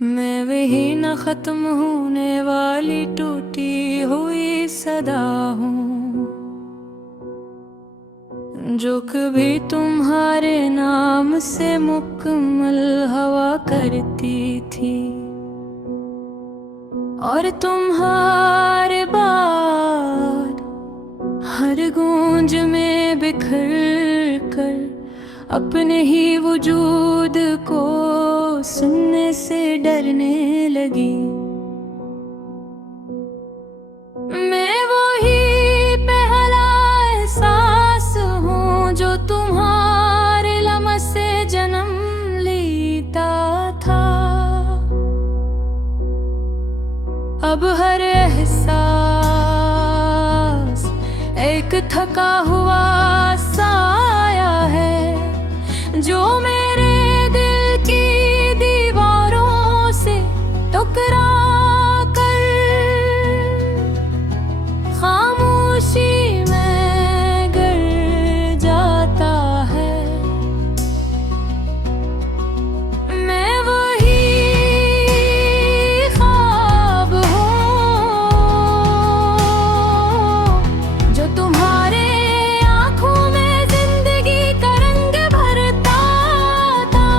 मैं वही न खत्म होने वाली टूटी हुई सदा हूँ जो कभी तुम्हारे नाम से मुकम्मल हवा करती थी। और तुम्हारे बाद हर गूंज में बिखर कर अपने ही वजूद को सुनने से डरने लगी। मैं वही पहला एहसास हूँ जो तुम्हारे लम्हे से जन्म लेता था। अब हर एहसास एक थका हुआ साया है जो मेरे दिल की दीवारों से टकरा कर खामोशी में गिर जाता है। मैं वही ख्वाब हूँ जो तुम्हारे आँखों में जिंदगी का रंग भरता था।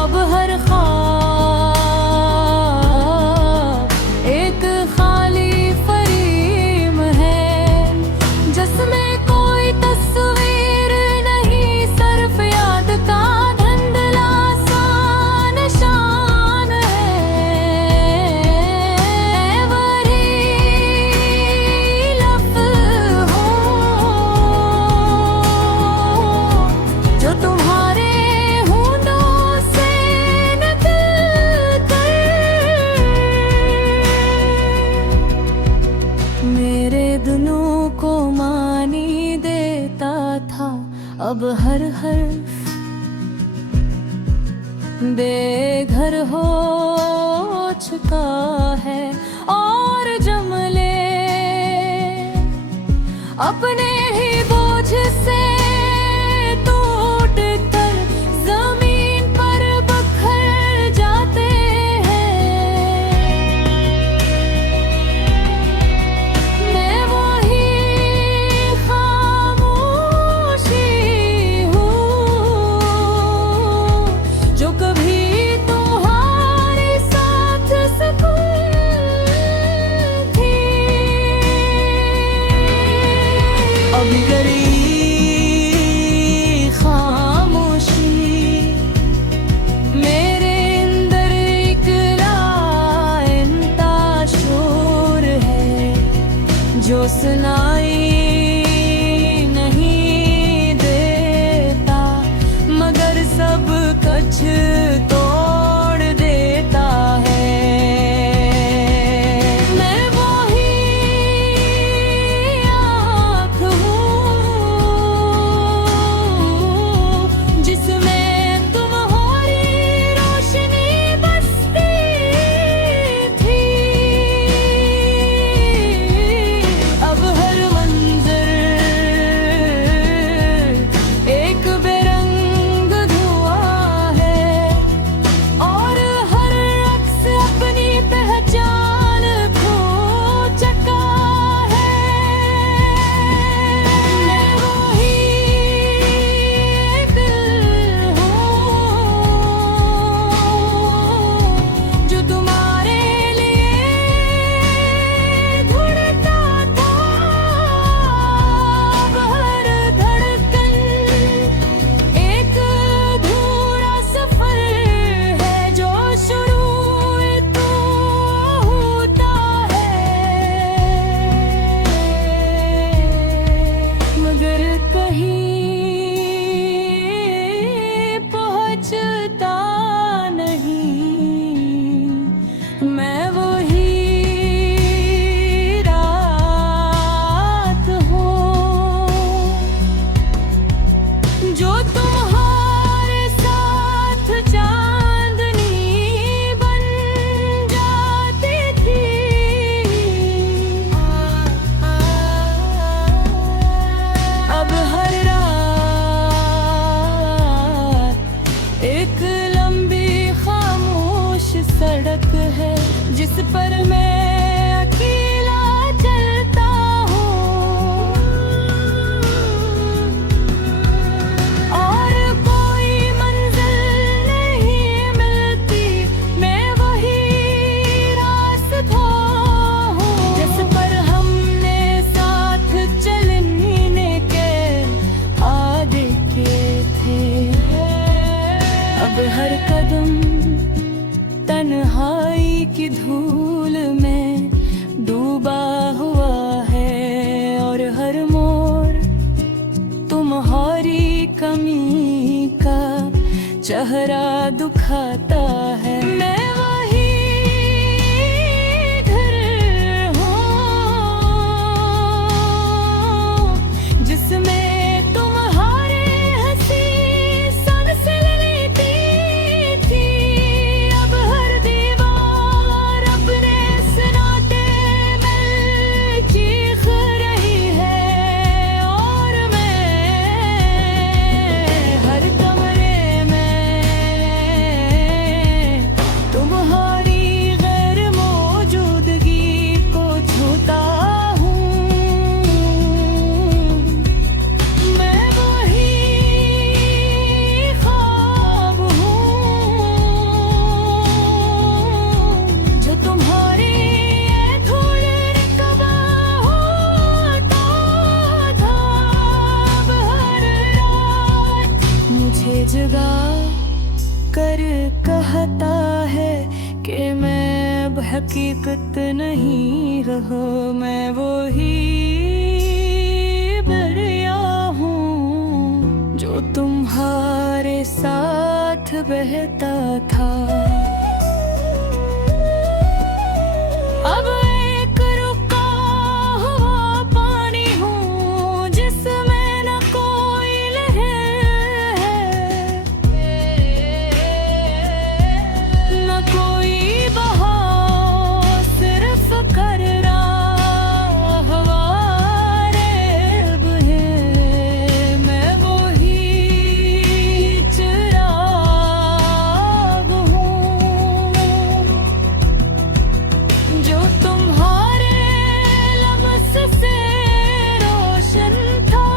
अब हर ख्वाब एक खाली फ्रेम है जिसमें कोई तस्वीर नहीं, सिर्फ याद का धुंधला सा निशान है। वही लफ्ज़ हूँ जो तुम्हारे होठों से निकल कर मेरे दिलों को मानी देता था। अब हर हर्फ बेघर हो चुका है और जुमले अपने ही बोझ से टूट कर जमीन पर बिखर जाते हैं। मैं वही खामोशी हूँ जो कभी तुम्हारे साथ सुकून थी। अब गरी खामोशी मेरे अंदर एक लाइंता शोर है जो सुनाई नहीं देता मगर सब कुछ तोड़ देता है। मैं वही आँख हूँ जिसमें तुम्हारी रोशनी बसती थी। अब हर मंजर एक बेरंग धुआं है और हर अक्स अपनी पहचान खो चुका है। मैं वही दिल हूँ जो तुम्हारे लिए धड़कता था। अब हर धड़कन एक अधूरा सफर है जो शुरू तो होता है मगर कहीं पहुँचता नहीं। मैं वही रात हूँ जो तुम्हारे साथ चांदनी बन जाती थी। अब हर रात एक सड़क है जिस पर मैं अकेला चलता हूँ, और कोई मंजिल नहीं मिलती, मैं वही रास्ता हूँ जिस पर हमने साथ चलने के वादे किए थे। अब हर कदम तन्हाई की धूल में डूबा हुआ है, और हर मोड़ तुम्हारी कमी का चेहरा दुखाता है। मैं वही घर हूँ जिसमें तुम्हारे हंसी सांस लेती थी। अब हर दीवार अपने सन्नाटे में चीख रही है, और मैं हर कमरे में तुम्हारी गैर मौजूदगी को छूता हूँ। मैं वही ख्वाब हूँ जो तुम्हारी थोड़े कबा होता था। अब हर रात मुझे जगा कर कहता है कि मैं अब हकीकत नहीं रहा, मैं वही दरिया हूँ जो तुम्हारे साथ बहता था। अब एक रुका हुआ पानी हूँ जिसमें न कोई लहर है, न कोई बहाव, सिर्फ कररा हवारे अब है। मैं वही चिराग हूँ जो तुम्हारे लम्स से रोशन था।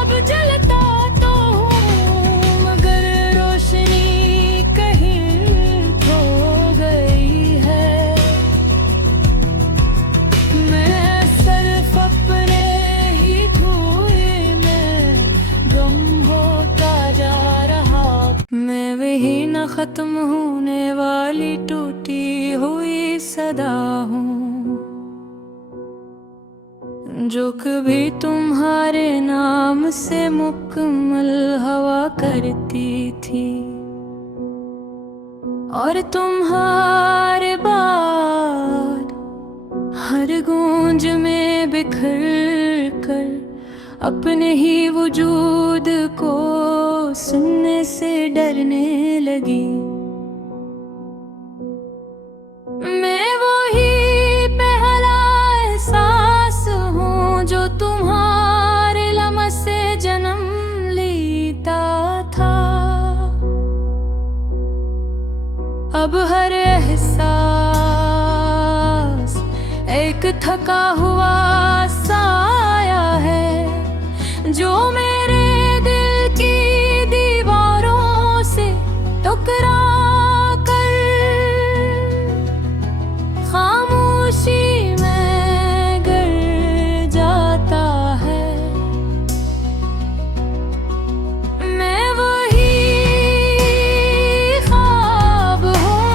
अब जलता तो हूँ मगर रोशनी कहीं खो गई है। मैं सिर्फ अपने ही धुएं में गम होता जा रहा। मैं वही न खत्म होने वाली टूटी हुई सदा हूँ जो कभी तुम्हारे नाम से मुकम्मल हवा करती थी, और तुम्हारे बाद हर गूंज में बिखर कर अपने ही वजूद को सुनने से डरने लगी। मैं वही पहला एहसास हूँ जो तुम्हारे लम्स से जन्म लेता था। अब हर एहसास एक थका हुआ साया है जो मेरे दिल की दीवारों से टकरा कर खामोशी में गिर जाता है। मैं वही ख्वाब हूँ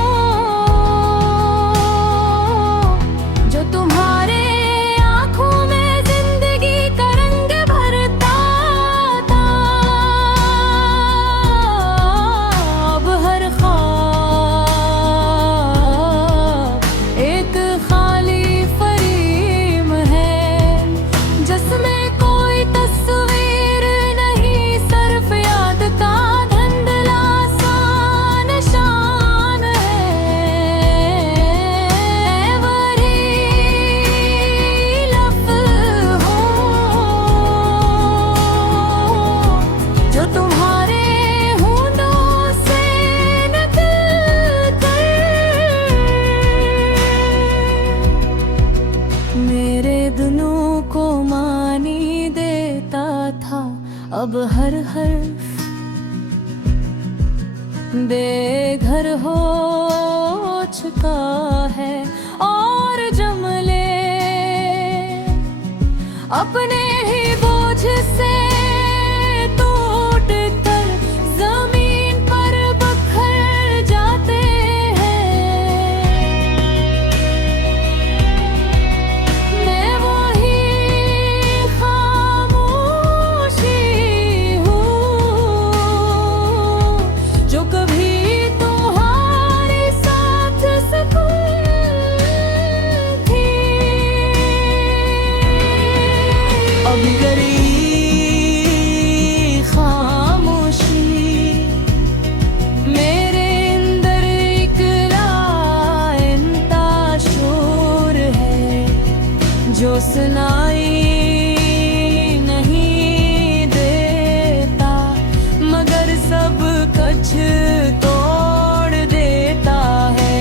जो तुम्हारे आँखों में जिंदगी का रंग भरता था। अब हर बेघर हो चुका है और जंगले अपने ही बोझ से टूट कर जमीन पर बखर जाते हैं। मैं वही खामोशी हूँ जो कभी तुम्हारे साथ सुकून थी। अब गरी खामोशी मेरे अंदर एक लाइंदा शोर है जो सुनाई नहीं देता मगर सब कुछ तोड़ देता है।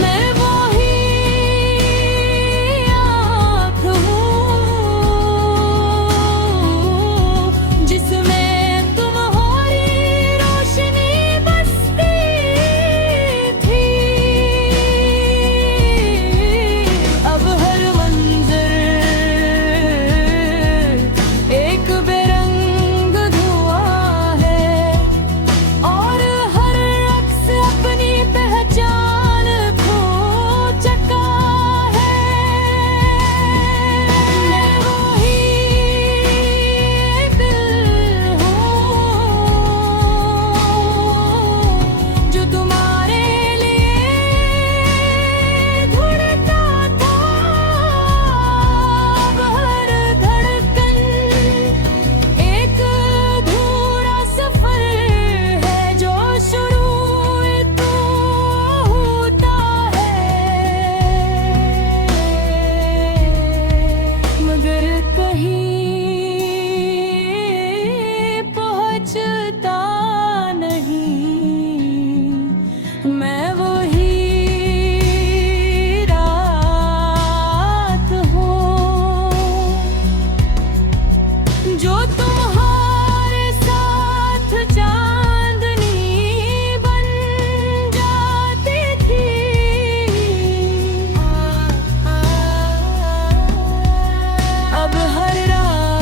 मैं वही आँख हूँ जिसमें तुम्हारी रोशनी बसती थी। अब हर मंजर एक बेरंग धुआं है और हर अक्स अपनी पहचान खो चुका है। मैं वही दिल हूँ जो तुम्हारे लिए धड़कता था। अब हर धड़कन एक अधूरा सफर है जो शुरू तो होता है मगर कहीं पहुंचता नहीं। मैं वही रात हूँ जो तुम्हारे साथ चांदनी बन जाती थी। अब हर रात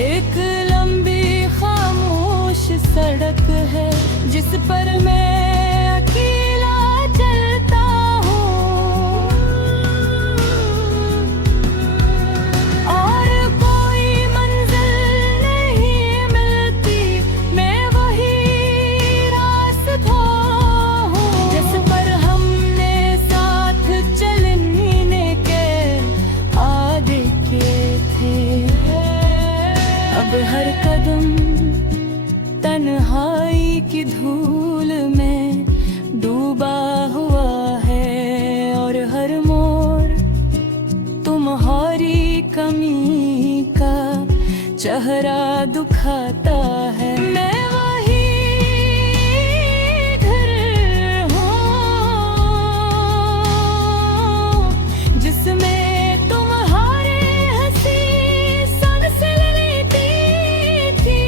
एक लंबी खामोश सड़क है जिस पर मैं अकेला चलता हूँ और कोई मंजिल नहीं मिलती। मैं वही रास्ता हूँ जिस पर हमने साथ चलने के वादे किए थे। अब हर कदम तन्हाई की धूल में डूबा हुआ है और हर मोड़ तुम्हारी कमी का चेहरा दुखाता है। मैं वही घर हूँ जिसमें तुम्हारे हंसी सांस लेती थी।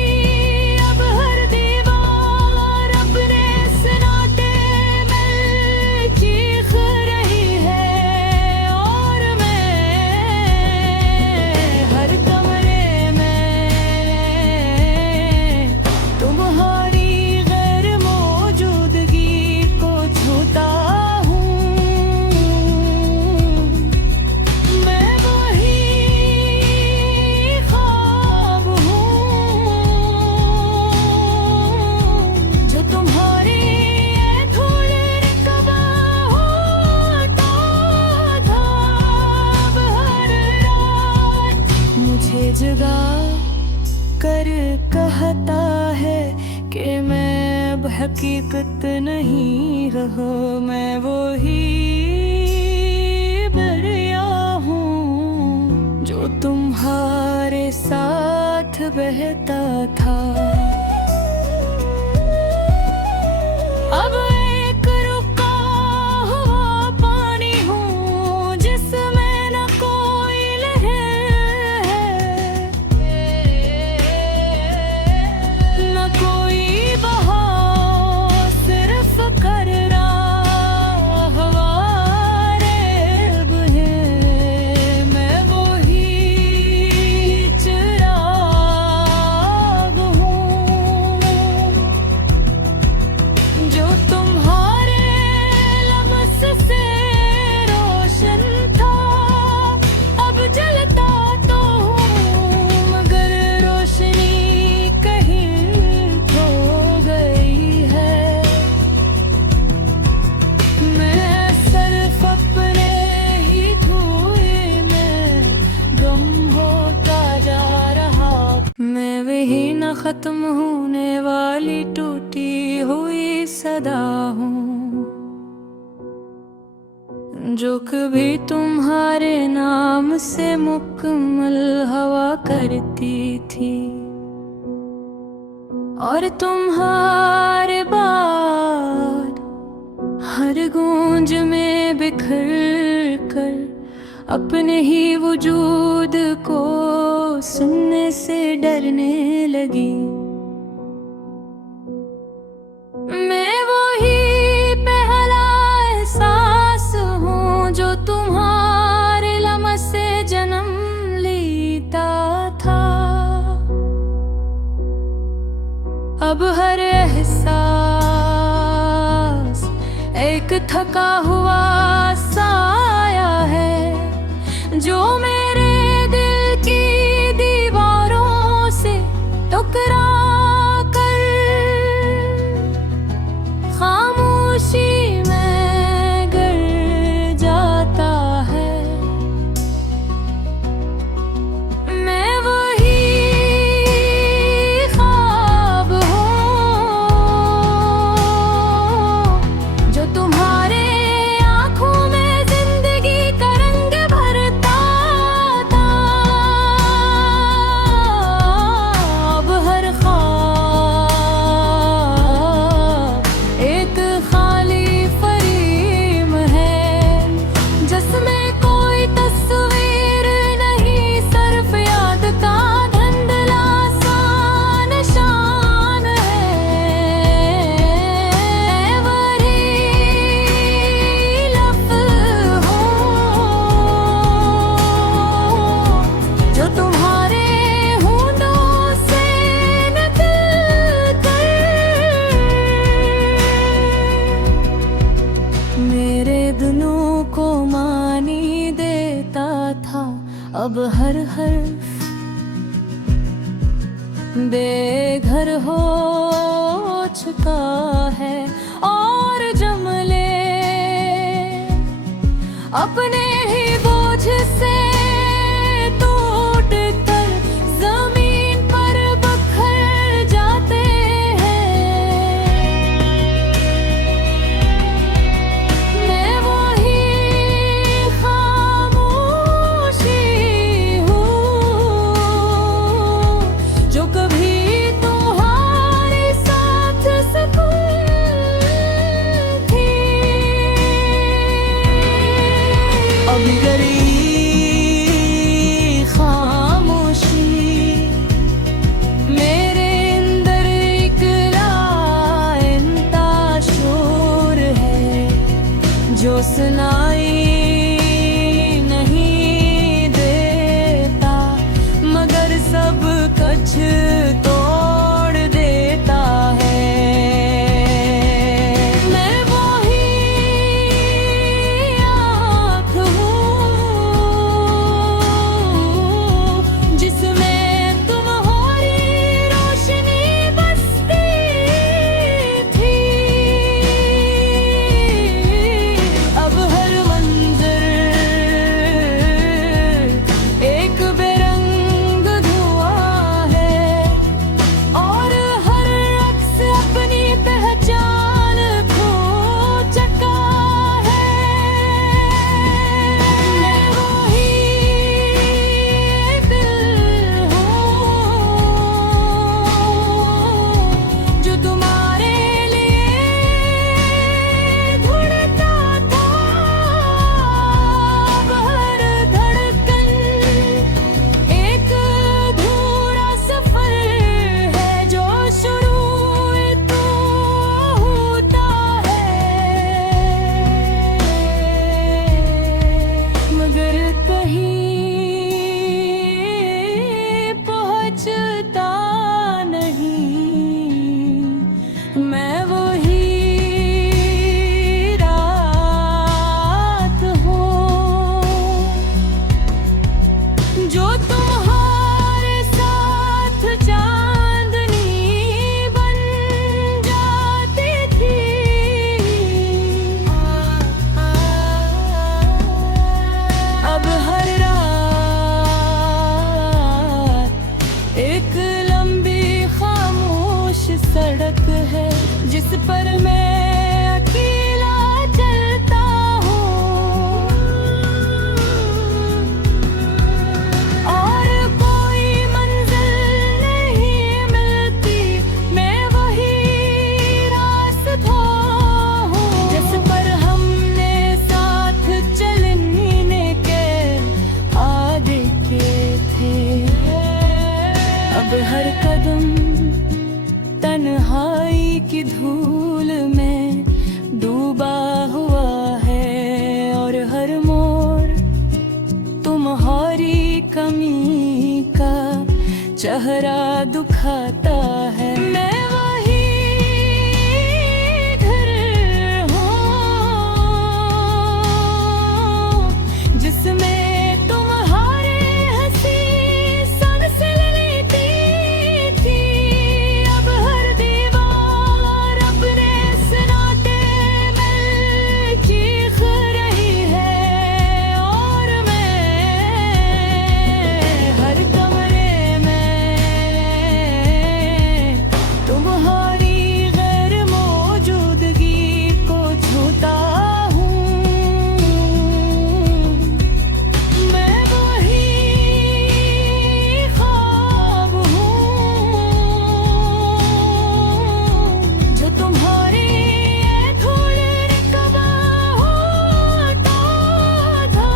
अब हर दीवार अपने सन्नाटे में चीख रही है और मैं हर कमरे में तुम्हारी गैर मौजूदगी को छूता हूँ। मैं वही ख्वाब हूँ जो तुम्हारी धूल रिकवा होता था। अब हर रात मुझे जगा कर कहता है कि मैं अब हकीकत नहीं रहा। मैं वही दरिया हूँ जो तुम्हारे साथ बहता था। अब एक रुका हुआ पानी हूँ जिसमें न कोई लहर है। न खत्म होने वाली टूटी हुई सदा हूँ, जो कभी तुम्हारे नाम से मुकम्मल हवा करती थी, और तुम्हारे बाद हर गूंज में बिखर कर अपने ही वजूद को सुनने से डरने लगी। मैं वही पहला एहसास हूँ जो तुम्हारे लम्स से जन्म लेता था। अब हर एहसास एक थका हुआ साया है, जो मेरे दिल की दीवारों से टकरा कर खामोशी में गिर जाता है। मैं वही ख्वाब हूँ जो तुम्हारे आँखों में जिंदगी का रंग भरता था। अब हर ख्वाब एक खाली फरेम है, जिसमें कोई तस्वीर नहीं, सिर्फ याद का धुंधला सा निशान है। वही लफ्ज़ हूँ जो तुम्हारे होठों से निकल कर मेरे दिलों को मानी देता था। अब हर हर्फ बेघर हो चुका है, और जुमले अपने ही बोझ से टूट कर जमीन पर बिखर जाते हैं। मैं वही खामोशी हूँ जो कभी तुम्हारे साथ सुकून थी। अब गरी खामोशी मेरे अंदर एक लाइंता शोर है, जो सुनाई नहीं देता, मगर सब कुछ तोड़ देता है। मैं वही आँख हूँ जिसमें तुम्हारी रोशनी बसती थी। अब हर धूल में डूबा हुआ है और हर मोड़ तुम्हारी कमी का चेहरा दुखाता है। मैं वही घर हूँ जिसमें तुम्हारे हंसी सांस लेती थी। अब हर दीवार अपने सन्नाटे में चीख रही है और मैं हर कमरे में तुम्हारी गैर मौजूदगी को छूता हूँ। मैं वही ख्वाब हूँ जो तुम्हारी थोड़े रकबा होता था।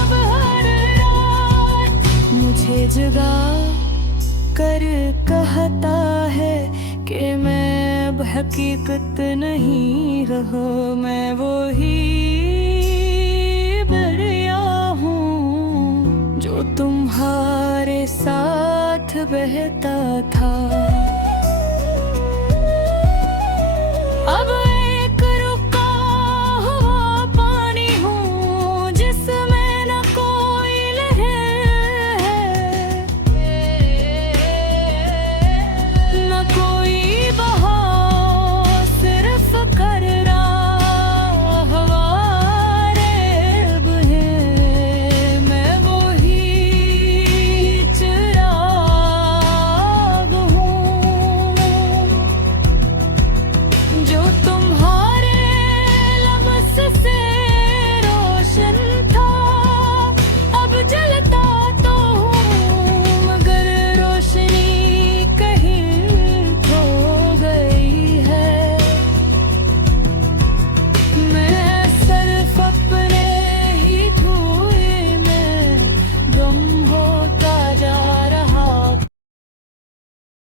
अब हर रात मुझे जगा कर कहता है कि मैं अब हकीकत नहीं रहा। मैं वही दरिया हूँ जो तुम्हारे साथ बहता था।